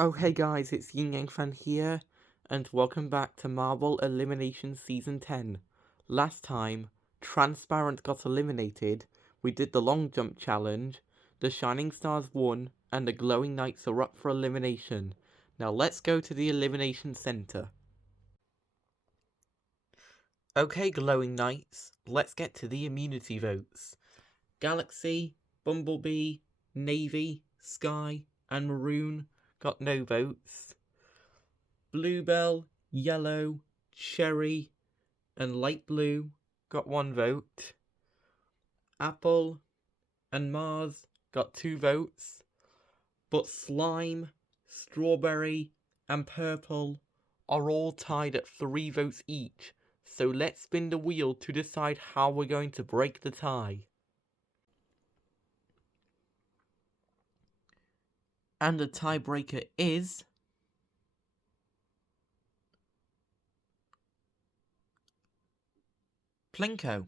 Oh hey guys, it's Yin Yang Fan here, and welcome back to Marvel Elimination Season 10. Last time, Transparent got eliminated, we did the long jump challenge, the Shining Stars won, and the Glowing Knights are up for elimination. Now let's go to the Elimination Center. Okay Glowing Knights, let's get to the immunity votes. Galaxy, Bumblebee, Navy, Sky, and Maroon got no votes. Bluebell, Yellow, Cherry, and Light Blue got 1 vote. Apple and Mars got 2 votes. But Slime, Strawberry, and Purple are all tied at 3 votes each. So let's spin the wheel to decide how we're going to break the tie. And the tiebreaker is Plinko.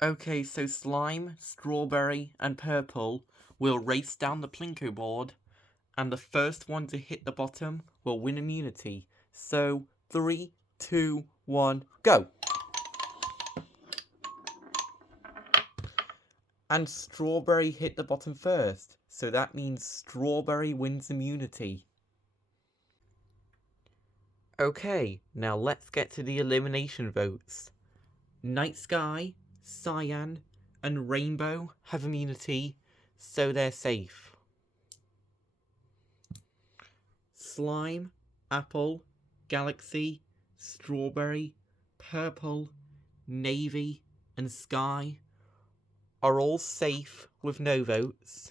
Okay, so Slime, Strawberry, and Purple will race down the Plinko board, and the first one to hit the bottom will win immunity. So, 3, 2, 1, go! And Strawberry hit the bottom first, so that means Strawberry wins immunity. Okay, now let's get to the elimination votes. Night Sky, Cyan, and Rainbow have immunity, so they're safe. Slime, Apple, Galaxy, Strawberry, Purple, Navy, and Sky are all safe with no votes.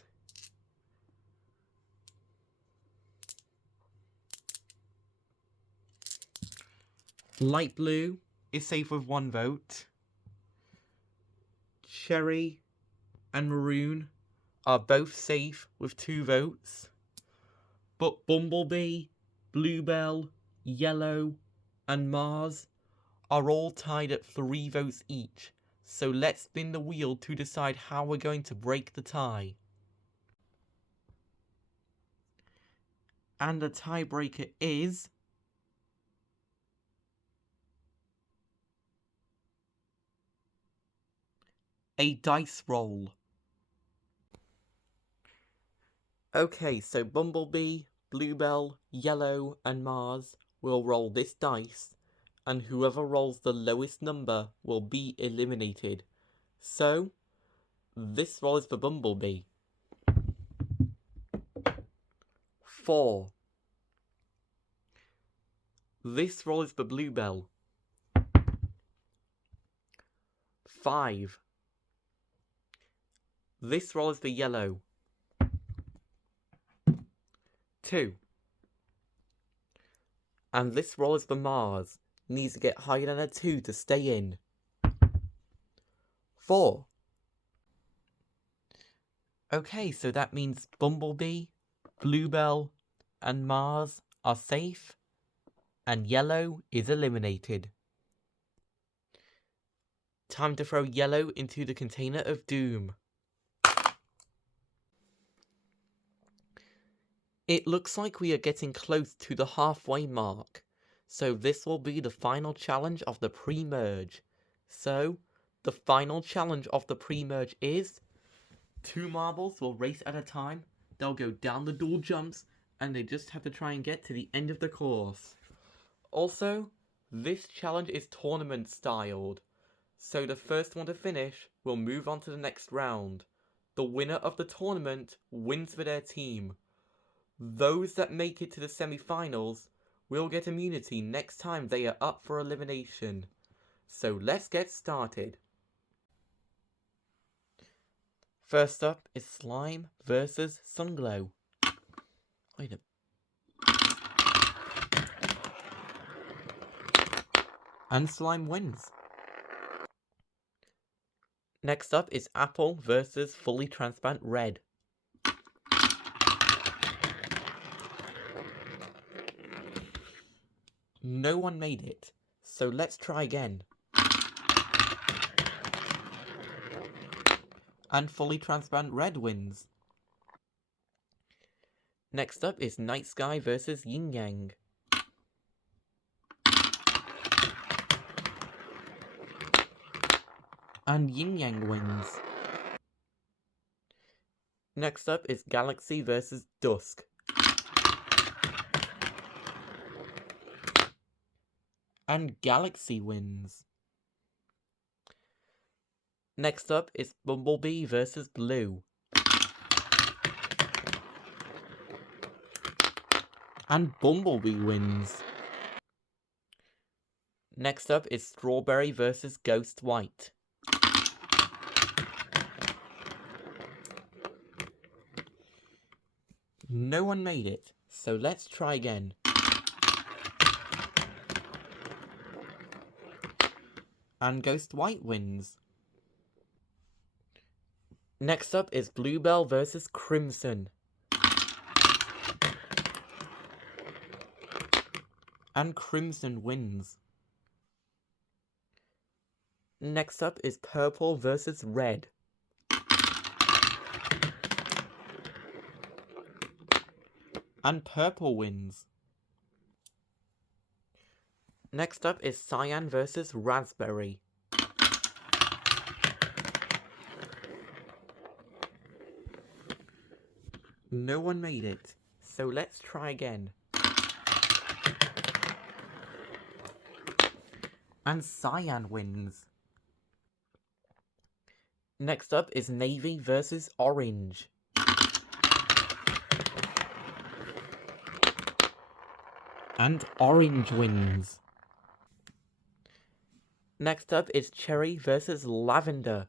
Light Blue is safe with 1 vote. Cherry and Maroon are both safe with 2 votes. But Bumblebee, Bluebell, Yellow, and Mars are all tied at 3 votes each. So let's spin the wheel to decide how we're going to break the tie. And the tiebreaker is a dice roll. Okay, so Bumblebee, Bluebell, Yellow, and Mars will roll this dice, and whoever rolls the lowest number will be eliminated. So, this roll is for Bumblebee. 4. This roll is for Bluebell. 5. This roll is for Yellow. 2. And this roll is for Mars. Needs to get higher than a 2 to stay in. 4. Okay, so that means Bumblebee, Bluebell, and Mars are safe, and Yellow is eliminated. Time to throw Yellow into the container of doom. It looks like we are getting close to the halfway mark, so this will be the final challenge of the pre-merge. So, the final challenge of the pre-merge is 2 marbles will race at a time, they'll go down the dual jumps, and they just have to try and get to the end of the course. Also, this challenge is tournament styled, so the first one to finish will move on to the next round. The winner of the tournament wins for their team. Those that make it to the semi-finals will get immunity next time they are up for elimination. So let's get started. First up is Slime versus Sunglow. Wait a... And Slime wins. Next up is Apple versus Fully Transparent Red. No one made it, so let's try again. And Fully Transparent Red wins. Next up is Night Sky versus Yin Yang. And Yin Yang wins. Next up is Galaxy versus Dusk. And Galaxy wins. Next up is Bumblebee versus Blue. And Bumblebee wins. Next up is Strawberry versus Ghost White. No one made it, so let's try again. And Ghost White wins. Next up is Bluebell versus Crimson. And Crimson wins. Next up is Purple versus Red. And Purple wins. Next up is Cyan versus Raspberry. No one made it, so let's try again. And Cyan wins. Next up is Navy versus Orange. And Orange wins. Next up is Cherry versus Lavender.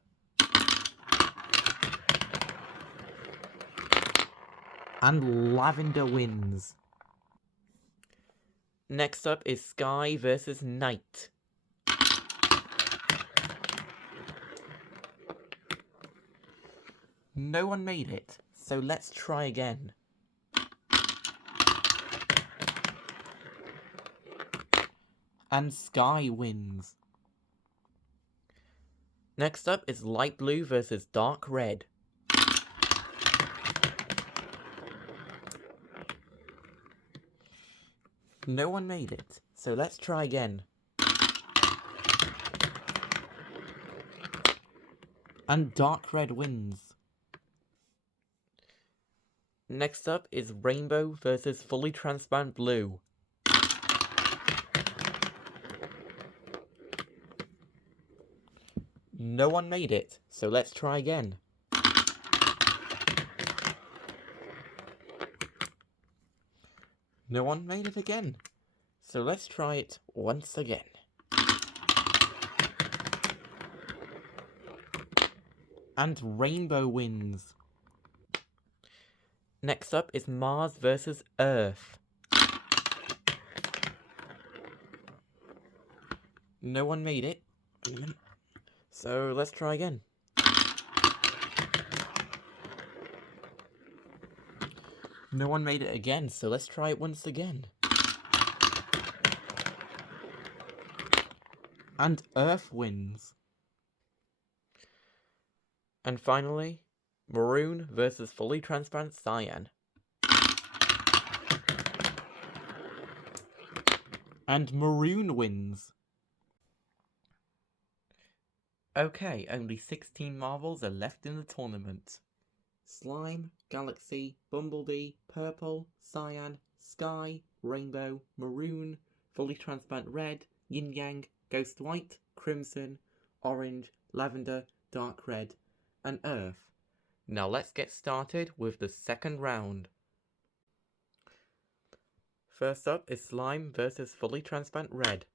And Lavender wins. Next up is Sky versus Night. No one made it, so let's try again. And Sky wins. Next up is Light Blue versus Dark Red. No one made it, so let's try again. And Dark Red wins. Next up is Rainbow versus Fully Transparent Blue. No one made it, so let's try again. No one made it again, so let's try it once again. And Rainbow wins. Next up is Mars versus Earth. No one made it, so let's try again. No one made it again, so let's try it once again. And Earth wins. And finally, Maroon versus Fully Transparent Cyan. And Maroon wins. Okay, only 16 marbles are left in the tournament. Slime, Galaxy, Bumblebee, Purple, Cyan, Sky, Rainbow, Maroon, Fully Transparent Red, Yin Yang, Ghost White, Crimson, Orange, Lavender, Dark Red, and Earth. Now let's get started with the second round. First up is Slime versus Fully Transparent Red.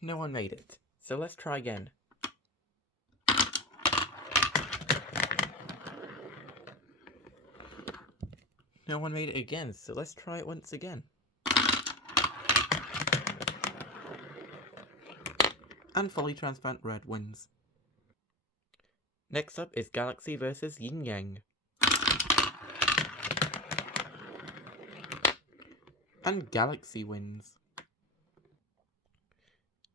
No one made it, so let's try again. No one made it again, so let's try it once again. And Fully Transparent Red wins. Next up is Galaxy versus Yin Yang. And Galaxy wins.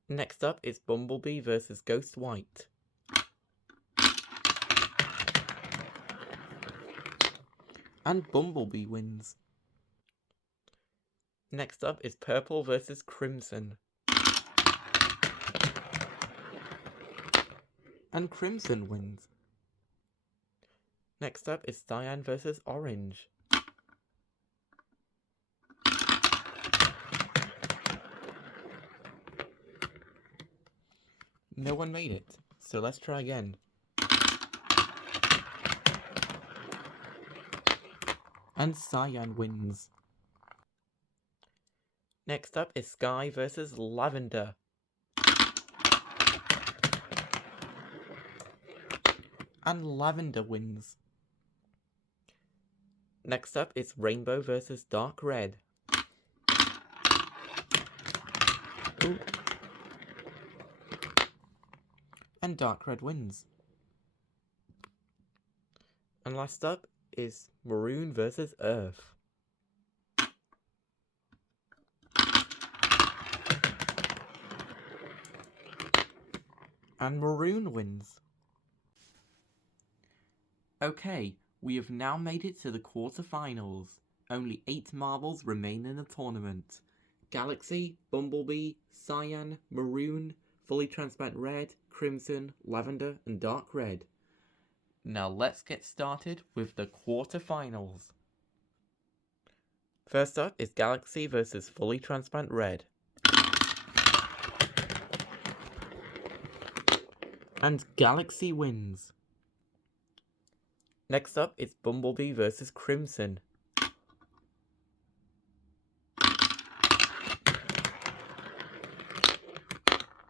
Next up is Bumblebee versus Ghost White. And Bumblebee wins. Next up is Purple versus Crimson. And Crimson wins. Next up is Cyan versus Orange. No one made it, so let's try again. And Cyan wins. Next up is Sky versus Lavender. And Lavender wins. Next up is Rainbow versus Dark Red. Ooh. And Dark Red wins. And last up is Maroon versus Earth. And Maroon wins. Okay, we have now made it to the quarterfinals. Only 8 marbles remain in the tournament. Galaxy, Bumblebee, Cyan, Maroon, Fully Transparent Red, Crimson, Lavender, and Dark Red. Now let's get started with the quarterfinals. First up is Galaxy versus Fully Transparent Red. And Galaxy wins. Next up is Bumblebee versus Crimson.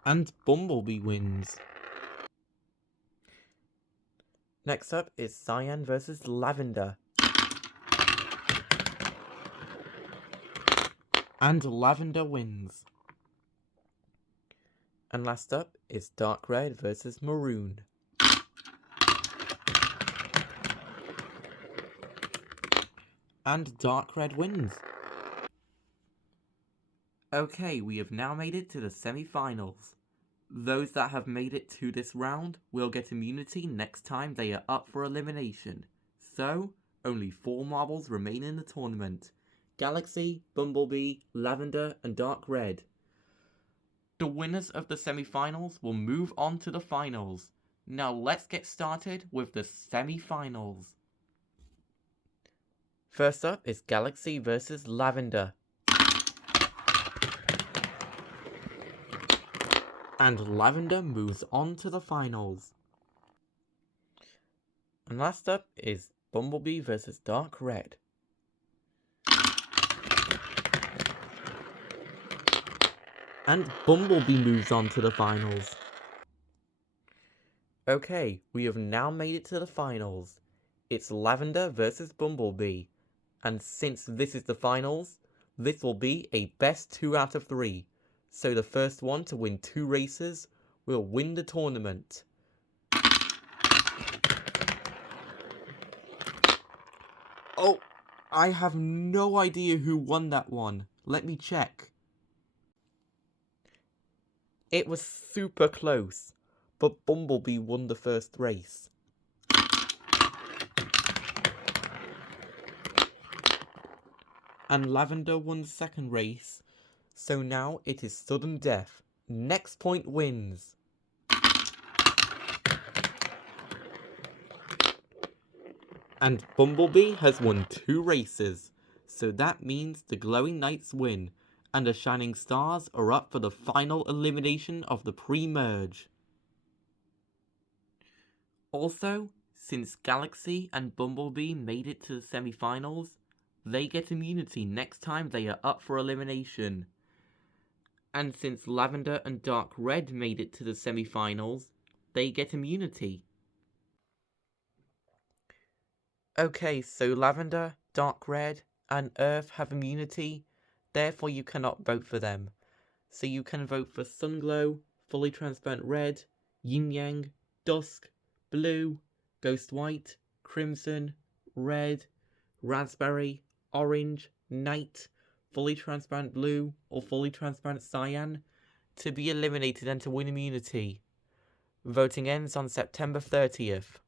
And Bumblebee wins. Next up is Cyan versus Lavender. And Lavender wins. And last up is Dark Red versus Maroon. And Dark Red wins. Okay, we have now made it to the semi-finals. Those that have made it to this round will get immunity next time they are up for elimination. So, only 4 marbles remain in the tournament. Galaxy, Bumblebee, Lavender, and Dark Red. The winners of the semi-finals will move on to the finals. Now let's get started with the semi-finals. First up is Galaxy versus Lavender. And Lavender moves on to the finals. And last up is Bumblebee versus Dark Red. And Bumblebee moves on to the finals. Okay, we have now made it to the finals. It's Lavender versus Bumblebee. And since this is the finals, this will be a best 2 out of 3. So the first one to win 2 races will win the tournament. Oh, I have no idea who won that one. Let me check. It was super close, but Bumblebee won the first race. And Lavender won the second race, so now it is sudden death. Next point wins. And Bumblebee has won 2 races, so that means the Glowing Knights win, and the Shining Stars are up for the final elimination of the pre-merge. Also, since Galaxy and Bumblebee made it to the semi-finals, they get immunity next time they are up for elimination. And since Lavender and Dark Red made it to the semi-finals, they get immunity. Okay, so Lavender, Dark Red, and Earth have immunity, therefore you cannot vote for them. So you can vote for Sunglow, Fully Transparent Red, Yin Yang, Dusk, Blue, Ghost White, Crimson, Red, Raspberry, Orange, Night, Fully Transparent Blue, or Fully Transparent Cyan to be eliminated and to win immunity. Voting ends on September 30th.